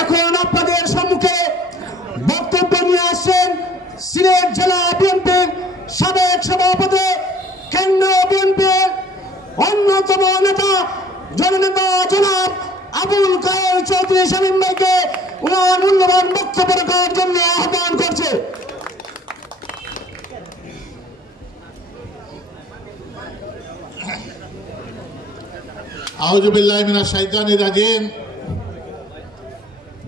এখন আপনাদের সম্মুখে বক্তব্য নিয়ে আসছেন সিলেট জেলা বিএনপির সাবেক সভাপতি, কেন্দ্রীয় বিএনপির অন্যতম নেতা জননেতা জনাব আবুল কায়ের চৌধুরী শামীম ভাইকে ওনার মূল্যবান বক্তব্য রাখার জন্য আহ্বান করছে। আউযু বিল্লাহি মিনাশ শাইতানির রাজিম।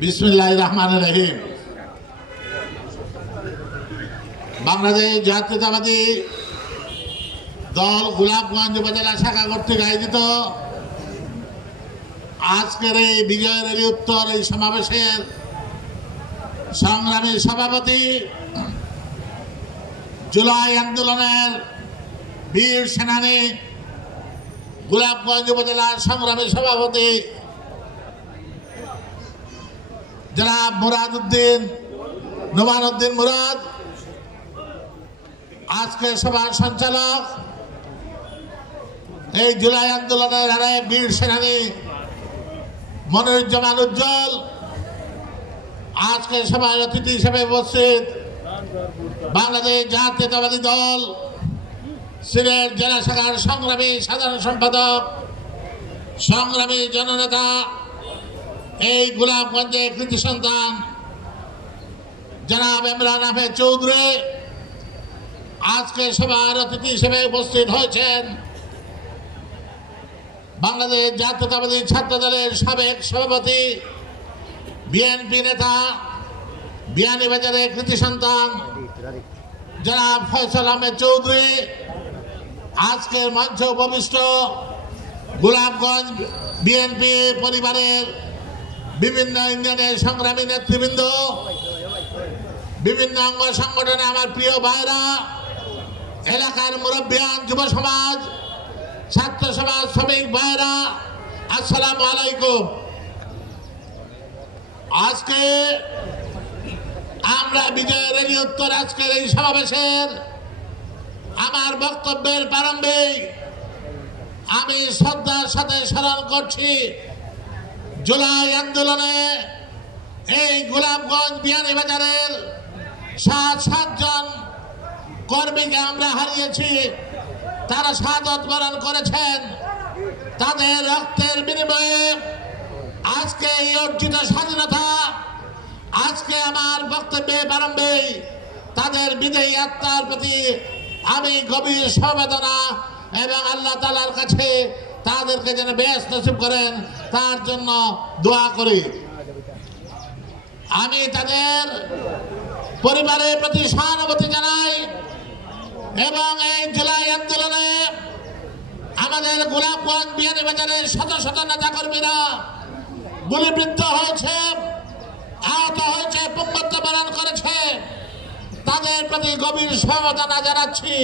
বিসমিল্লাহির রহমানির রহিম। বাংলাদেশ জাতীয়তাবাদী দল গোলাপগঞ্জ উপজেলা শাখা কর্তৃক আয়োজিত আজকের এই বিজয় র্যালি উত্তর এই সমাবেশের সংগ্রামী সভাপতি, জুলাই আন্দোলনের বীর সেনানী, গোলাপগঞ্জ উপজেলার সংগ্রামী সভাপতি জনাব মুরাদউদ্দিন নোমানউদ্দিন মুরাদ, আজকে সভার সঞ্চালক, এই জুলাই আন্দোলনের আরেক বীর সেনানী মনিরুজ্জামান উজ্জ্বল, আজকে সভায় অতিথি হিসেবে উপস্থিত বাংলাদেশ জাতীয়তাবাদী দল সিলেট জেলা শাখার সংগ্রামী সাধারণ সম্পাদক, সংগ্রামী জননেতা, এই গোলাপগঞ্জের কৃতি সন্তান জনাব ইমরান আহমেদ চৌধুরী, আজকে সভার অতিথি হিসেবে উপস্থিত হয়েছেন বাংলাদেশ জাতীয়তাবাদী ছাত্র দলের সাবেক সভাপতি, বিএনপি নেতা, বিয়ানীবাজারের কৃতি সন্তান জনাব ফয়সাল আহমেদ চৌধুরী, আজকের মঞ্চে উপবিষ্ট গোলাপগঞ্জ বিএনপি পরিবারের বিভিন্ন ইউনিয়নের সংগ্রামী নেতৃবৃন্দ, বিভিন্ন অঙ্গ সংগঠনে আমার প্রিয় ভাইরা, এলাকার মুরব্বিয়ান, যুব সমাজ, ছাত্র সমাজ, শ্রমিক ভাইরা, আসসালামু আলাইকুম। আজকে আমরা বিজয় র্যালি উত্তর আজকের এই সমাবেশের আমার বক্তব্যের প্রারম্ভে আমি শ্রদ্ধার সাথে স্মরণ করছি জুলাই আন্দোলনে এই গোলাপগঞ্জ বিয়ানীবাজারের 7 জন কর্মীকে আমরা হারিয়েছি। তারা শাহাদাত বরণ করেছেন। তাদের রক্তের বিনিময়ে আজকে এই অর্জিত স্বাধীনতা, আজকে আমার বক্তব্যে প্রারম্ভে তাদের বিদায়ী আত্মার প্রতি আমি গভীর সমবেদনা এবং আল্লাহ তাআলার কাছে তাদেরকে যেন বেহেশত নসিব করেন তার জন্য দোয়া করি। আমি তাদের পরিবারের প্রতি সহানুভূতি জানাই এবং এই জুলাই আন্দোলনে আমাদের গোলাপগঞ্জ বিয়ানীবাজারের শত শত নেতাকর্মীরা গুলিবিদ্ধ হয়েছে, আহত হয়েছে, পুঙ্গত্ব বরণ করেছে। তাদের প্রতি গভীর সমবেদনা জানাচ্ছি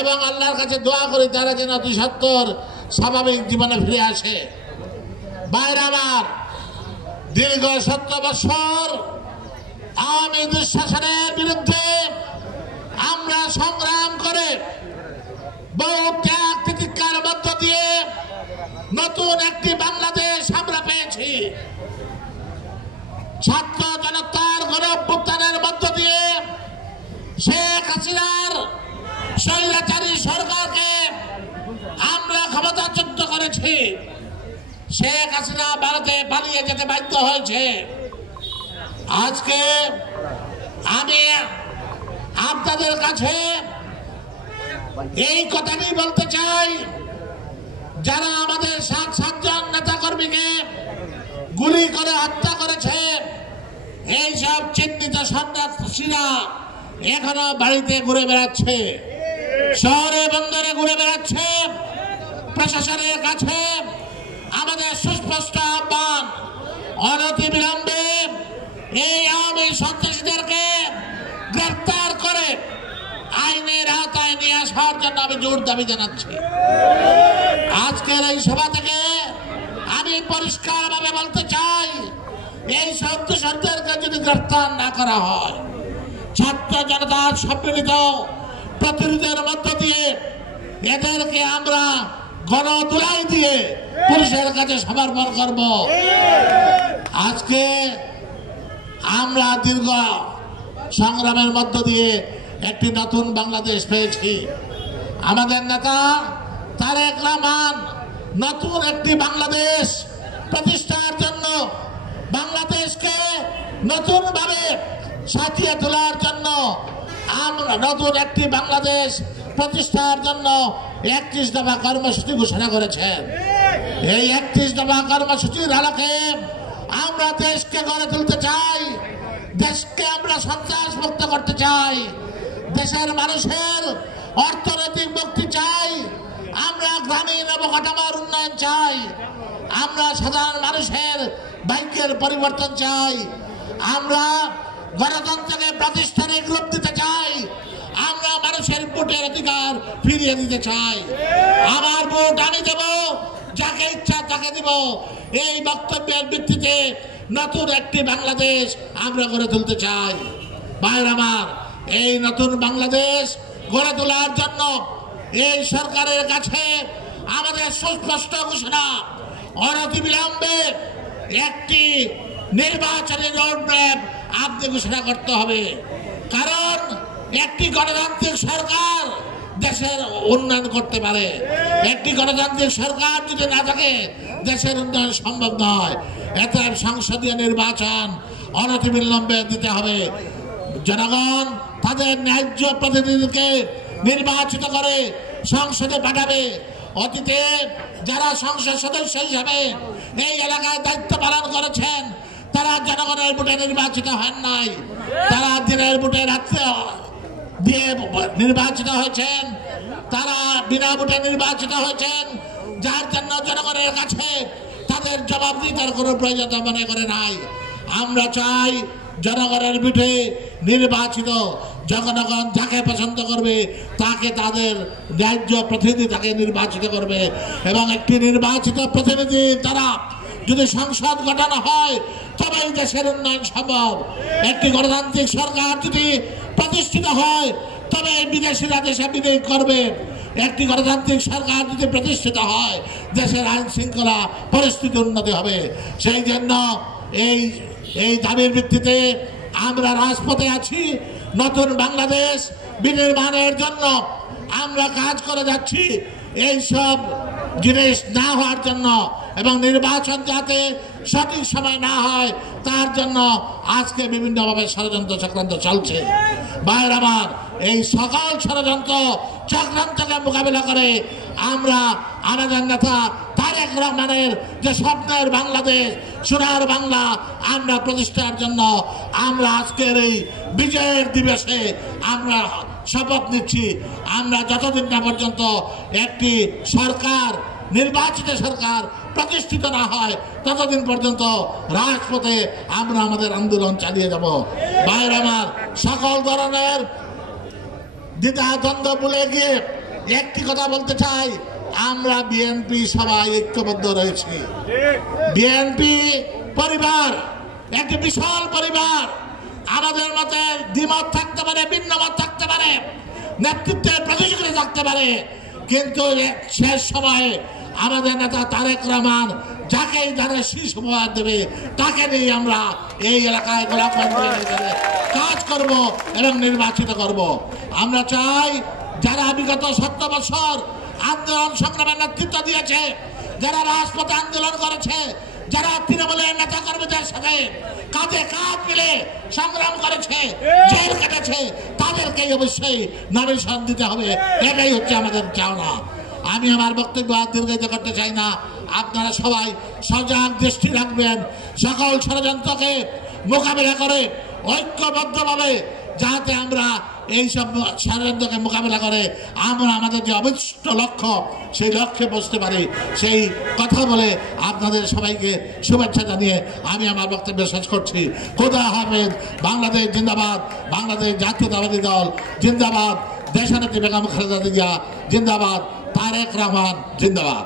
এবং আল্লাহর কাছে দোয়া করি তারা যেন অতি সত্বর স্বাভাবিক জীবনে ফিরে আসে। ভাইরা আমার, দীর্ঘ 70 বছর আওয়ামী দুঃশাসনের বিরুদ্ধে আমরা সংগ্রাম করে বহু ত্যাগ তিতিক্ষার মধ্য দিয়ে নতুন একটি বাংলাদেশ আমরা পেয়েছি। ছাত্র জনতার গণঅভ্যুত্থানের মধ্য দিয়ে শেখ হাসিনার স্বৈরাচারী সরকারকে আমরা ক্ষমতাচ্যুত করেছি। শেখ হাসিনা ভারতে পালিয়ে যেতে বাধ্য হয়েছে। আজকে আমি আপনাদের কাছে এই কথাটি বলতে চাই, যারা আমাদের 7 জন নেতাকর্মীকে গুলি করে হত্যা করেছে, এইসব চিহ্নিত সন্ত্রাসীরা এখনো বাড়িতে ঘুরে বেড়াচ্ছে, শহরে বন্দরে ঘুরে বেড়াচ্ছে। প্রশাসনের কাছে আমাদের সুস্পষ্ট আহ্বান, অনতিবিলম্বে এই আওয়ামী সন্ত্রাসীদেরকে গ্রেফতার করে আইনের আওতায় নিয়ে আসার জন্য আমি জোর দাবি জানাচ্ছি। আজকের এই সভা থেকে আমি পরিষ্কারভাবে বলতে চাই, এই সন্ত্রাসীদেরকে যদি গ্রেফতার না করা হয়, ছাত্র জনতার সম্মিলিত প্রতিরোধের মধ্য দিয়ে এদেরকে আমরা গণদুলাই দিয়ে পুলিশের কাছে সমর্পণ করব। আজকে আমরা দীর্ঘ সংগ্রামের মধ্য দিয়ে একটি নতুন বাংলাদেশ পেয়েছি। আমাদের নেতা তারেক রহমান নতুন একটি বাংলাদেশ প্রতিষ্ঠার জন্য, বাংলাদেশকে নতুনভাবে সাজিয়ে তোলার জন্য, আমরা নতুন একটি বাংলাদেশ প্রতিষ্ঠার জন্য 31 দফা কর্মসূচি ঘোষণা করেছেন। এই 31 দফা কর্মসূচির আলোকে আমরা দেশকে গড়ে তুলতে চাই, দেশকে আমরা সন্ত্রাস মুক্ত করতে চাই, দেশের মানুষের অর্থনৈতিক মুক্তি চাই, আমরা গ্রামীণ অবকাঠামোর উন্নয়ন চাই, আমরা সাধারণ মানুষের ভাগ্যের পরিবর্তন চাই, আমরা গণতন্ত্রকে প্রাতিষ্ঠানিক রূপ দিতে চাই, আমরা মানুষের ভোটের অধিকার ফিরিয়ে দিতে চাই। আমার ভোট আমি দেব, যাকে ইচ্ছা তাকে দিব, এই বক্তব্যের ভিত্তিতে নতুন একটি বাংলাদেশ আমরা গড়ে তুলতে চাই। ভাইরা আমার, এই নতুন বাংলাদেশ গড়ে তোলার জন্য এই সরকারের কাছে আমাদের সুস্পষ্ট ঘোষণা, অনতিবিলম্বে একটি নির্বাচনী রোডম্যাপ আপনি ঘোষণা করতে হবে। কারণ একটি গণতান্ত্রিক সরকার দেশের উন্নয়ন করতে পারে, একটি গণতান্ত্রিক সরকার যদি না থাকে দেশের উন্নয়ন সম্ভব নয়। এতে সংসদীয় নির্বাচন অনতিবিলম্বে দিতে হবে। জনগণ তাদের ন্যায্য প্রতিনিধিকে নির্বাচিত করে সংসদে পাঠাবে। অতীতে যারা সংসদ সদস্য হিসাবে এই এলাকায় দায়িত্ব পালন করেছেন তারা জনগণের ভোটে নির্বাচিত হন নাই, তারা দিনের ভোটে রাত্রে দিয়ে নির্বাচিত হয়েছেন, তারা বিনা ভোটে নির্বাচিত হয়েছেন, যার জন্য জনগণের কাছে তাদের জবাবদিহিতার কোনো প্রয়োজন মনে করে নাই। আমরা চাই জনগণের ভোটে নির্বাচিত, জনগণ যাকে পছন্দ করবে তাকে তাদের ন্যায্য প্রতিনিধি তাকে নির্বাচিত করবে, এবং একটি নির্বাচিত প্রতিনিধি দ্বারা যদি সংসদ গঠন হয় তবেই দেশের উন্নয়ন সম্ভব। একটি গণতান্ত্রিক সরকার যদি প্রতিষ্ঠিত হয় তবে বিদেশিরা দেশে বিনিয়োগ করবে। একটি গণতান্ত্রিক সরকার যদি প্রতিষ্ঠিত হয় দেশের আইন শৃঙ্খলা পরিস্থিতি উন্নতি হবে। সেই জন্য এই দাবির ভিত্তিতে আমরা রাজপথে আছি। নতুন বাংলাদেশ বিনির্মাণের জন্য আমরা কাজ করে যাচ্ছি। এইসব জিনিস না হওয়ার জন্য এবং নির্বাচন যাতে সঠিক সময় না হয় তার জন্য আজকে বিভিন্নভাবে ষড়যন্ত্র চক্রান্ত চলছে। ভাইয়ের আমার, এই সকল ষড়যন্ত্র চক্রান্তকে মোকাবিলা করে আমরা আমাদের নেতা তারেক রহমানের যে স্বপ্নের বাংলাদেশ, সোনার বাংলা আমরা প্রতিষ্ঠার জন্য আমরা আজকের এই বিজয়ের দিবসে আমরা শপথ নিচ্ছি। আমরা যতদিন না পর্যন্ত একটি সরকার, নির্বাচিত সরকার প্রতিষ্ঠিত না হয় ততদিন পর্যন্ত রাজপথে আমরা আমাদের আন্দোলন চালিয়ে যাব। ভাইয়ের আমার, সকল ধরনের দ্বিধাদ্বন্দ্ব ভুলে গিয়ে একটি কথা বলতে চাই, আমরা বিএনপি সবাই ঐক্যবদ্ধ রয়েছি। বিএনপি পরিবার একটি বিশাল পরিবার। আমাদের মতে দ্বিমত থাকতে পারে, ভিন্ন মত থাকতে পারে, নেতৃত্বের প্রতিযোগিতা থাকতে পারে, কিন্তু শেষ সময়ে আমাদের নেতা তারেক রহমান যাকেই যারা শীর্ষ উপহার দেবে তাকে নিয়ে আমরা এই এলাকায় কাজ করব এবং নির্বাচিত করব। আমরা চাই যারা বিগত 70 বছর আন্দোলন সংগ্রামের নেতৃত্ব দিয়েছে, যারা রাজপথে আন্দোলন করেছে, যারা তৃণমূলের নেতা কর্মীদের সাথে কাঁধে কাঁধ মিলে সংগ্রাম করেছে, জেল কেটেছে, তাদেরকে অবশ্যই নমিনেশন দিতে হবে। এটাই হচ্ছে আমাদের চাওয়া। আমি আমার বক্তব্য দীর্ঘায়িত করতে চাই না। আপনারা সবাই সজাগ দৃষ্টি রাখবেন, সকল ষড়যন্ত্রকে মোকাবিলা করে ঐক্যবদ্ধভাবে যাতে আমরা এইসব ষড়যন্ত্রকে মোকাবিলা করে আমরা আমাদের যে অবিষ্ট লক্ষ্য সেই লক্ষ্যে পৌঁছতে পারি, সেই কথা বলে আপনাদের সবাইকে শুভেচ্ছা জানিয়ে আমি আমার বক্তব্য শেষ করছি। খোদা হাফেজ। বাংলাদেশ জিন্দাবাদ, বাংলাদেশ জাতীয়তাবাদী দল জিন্দাবাদ, দেশনেত্রী বেগম খালেদা জিয়া জিন্দাবাদ, তারেক রহমান জিন্দাবাদ।